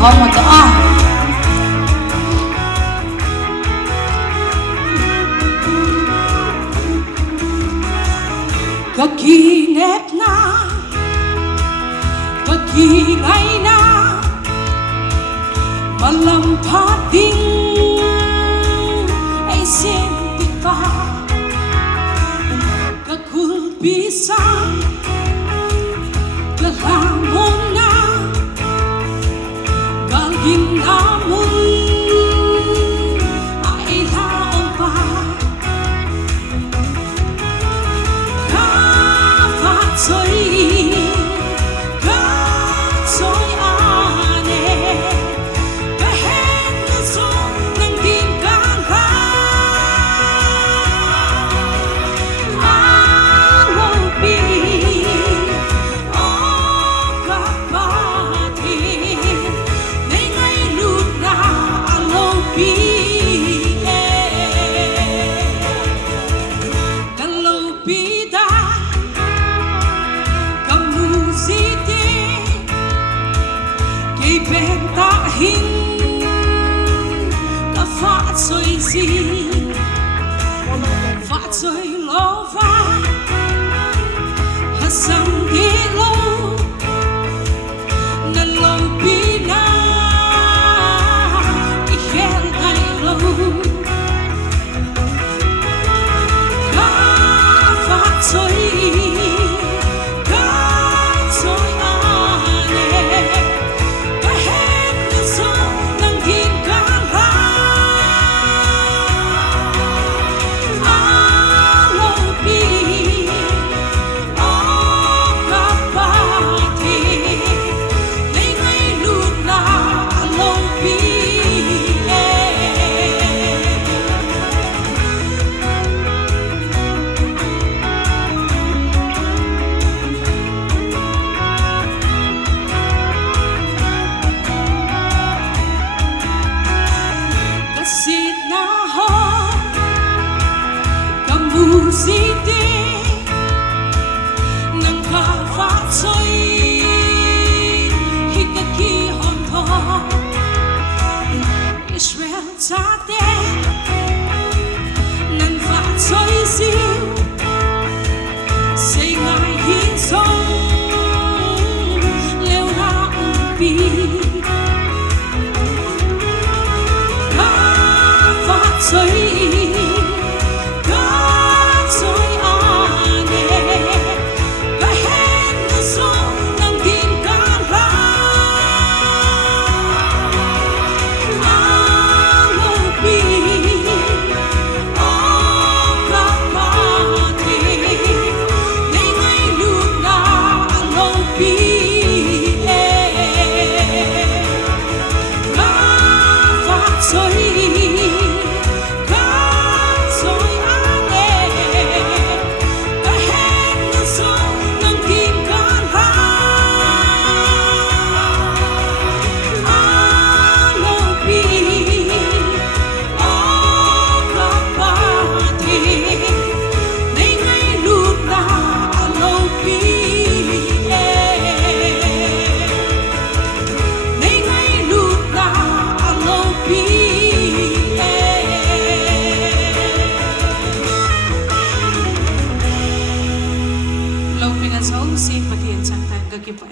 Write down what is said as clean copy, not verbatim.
ขอหมดตัวก็กี่เน็บนาก็กี่ไงนามาลำพัดดิ้งไอเสียงติดฟ้าก็คุณbisa kelamunnya galgin namun ailah ompa kapat soy ane kahen so nang din kang bentahin ka phát soi gì phát soi lova hasang di lo na lo pina ihel ay lo ka phát soi City nang ka phát soi hikaki hon tho Israel cha te nang phát soi si say ngai hin song leo na pi ka phát soi Song si Patian Santang Gagi pa